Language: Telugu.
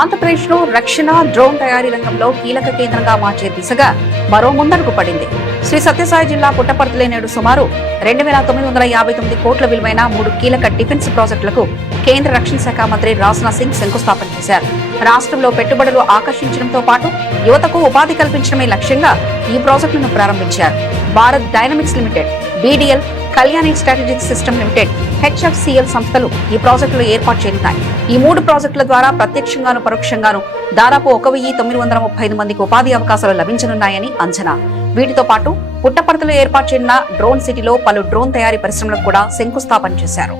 ఆంధ్రప్రదేశ్ను రక్షణ డ్రోన్ తయారీ రంగంలో కీలక కేంద్రంగా మార్చే దిశగా మరో ముందడుగు పడింది. శ్రీ సత్యసాయి జిల్లా పుట్టపర్తిలో నేడు సుమారు 2,959 కోట్ల విలువైన 3 కీలక డిఫెన్స్ ప్రాజెక్టులకు కేంద్ర రక్షణ శాఖ మంత్రి రాజ్నాథ్ సింగ్ శంకుస్థాపన చేశారు. రాష్ట్రంలో పెట్టుబడులు ఆకర్షించడంతో పాటు యువతకు ఉపాధి కల్పించడమే లక్ష్యంగా ఈ ప్రాజెక్టులను ప్రారంభించారు. Bharat dynamics limited, BDL, Kalyani strategic system limited, HFCL సంస్థలు ఈ ప్రాజెక్టులు ఏర్పాటు చేయనున్నాయి. ఈ 3 ప్రాజెక్టుల ద్వారా ప్రత్యక్షంగాను పరోక్షంగాను దాదాపు 1,935 మందికి ఉపాధి అవకాశాలు లభించనున్నాయని అంచనా. వీటితో పాటు పుట్టపర్తిలో ఏర్పాటు చేయనున్న డ్రోన్ సిటీలో పలు డ్రోన్ తయారీ పరిశ్రమలకు కూడా శంకుస్థాపన చేశారు.